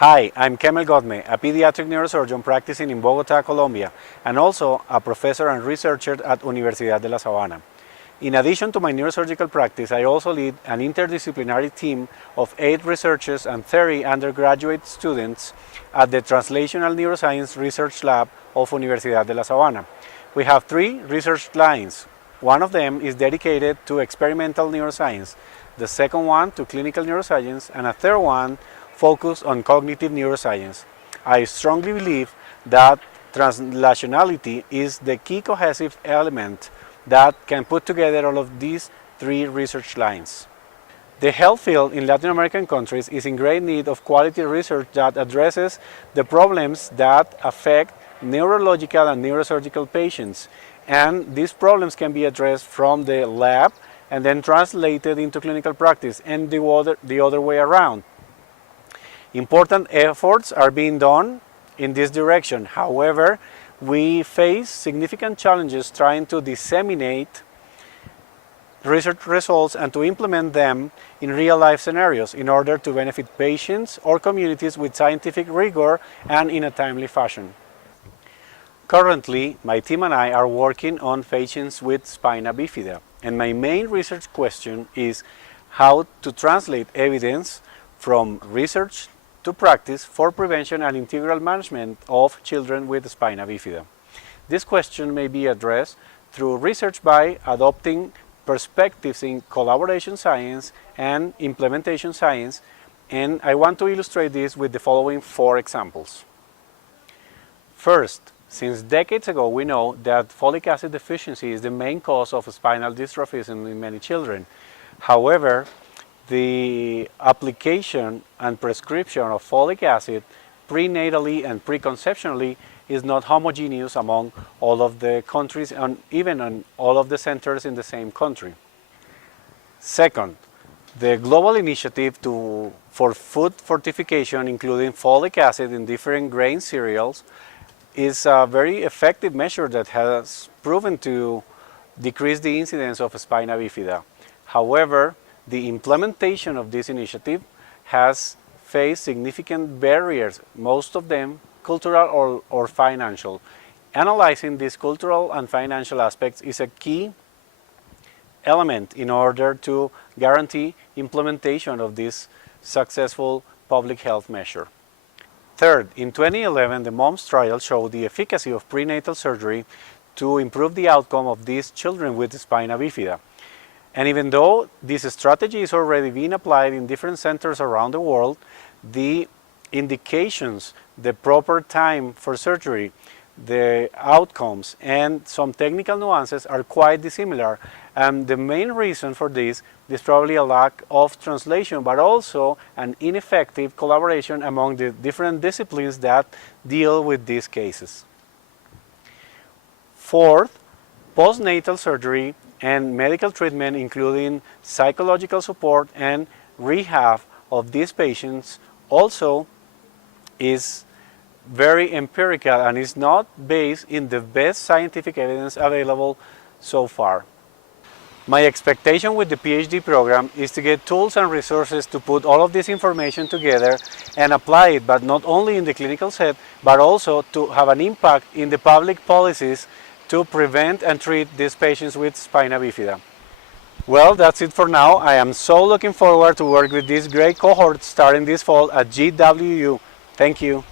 Hi, I'm Kemel A Ghotme, a pediatric neurosurgeon practicing in Bogota, Colombia, and also a professor and researcher at Universidad de La Sabana. In addition to my neurosurgical practice, I also lead an interdisciplinary team of 8 researchers and 30 undergraduate students at the Translational Neuroscience Research Lab of Universidad de La Sabana. We have 3 research lines. One of them is dedicated to experimental neuroscience, the second one to clinical neuroscience, and a third one focused on cognitive neuroscience. I strongly believe that translationality is the key cohesive element that can put together all of these 3 research lines. The health field in Latin American countries is in great need of quality research that addresses the problems that affect neurological and neurosurgical patients. And these problems can be addressed from the lab and then translated into clinical practice, and the other way around. Important efforts are being done in this direction. However, we face significant challenges trying to disseminate research results and to implement them in real-life scenarios in order to benefit patients or communities with scientific rigor and in a timely fashion. Currently, my team and I are working on patients with spina bifida, and my main research question is how to translate evidence from research to practice for prevention and integral management of children with spina bifida. This question may be addressed through research by adopting perspectives in collaboration science and implementation science, and I want to illustrate this with the following 4 examples. First, since decades ago we know that folic acid deficiency is the main cause of spinal dystrophism in many children. However, the application and prescription of folic acid prenatally and preconceptionally is not homogeneous among all of the countries and even on all of the centers in the same country. Second, the global initiative for food fortification, including folic acid in different grain cereals, is a very effective measure that has proven to decrease the incidence of spina bifida. However, the implementation of this initiative has faced significant barriers, most of them cultural or financial. Analyzing these cultural and financial aspects is a key element in order to guarantee implementation of this successful public health measure. Third, in 2011, the MOMS trial showed the efficacy of prenatal surgery to improve the outcome of these children with spina bifida. And even though this strategy is already being applied in different centers around the world, the indications, the proper time for surgery, the outcomes, and some technical nuances are quite dissimilar. And the main reason for this is probably a lack of translation, but also an ineffective collaboration among the different disciplines that deal with these cases. Fourth, postnatal surgery and medical treatment, including psychological support and rehab of these patients, also is very empirical and is not based in the best scientific evidence available so far. My expectation with the PhD program is to get tools and resources to put all of this information together and apply it, but not only in the clinical set, but also to have an impact in the public policies to prevent and treat these patients with spina bifida. Well, that's it for now. I am so looking forward to work with this great cohort starting this fall at GWU. Thank you.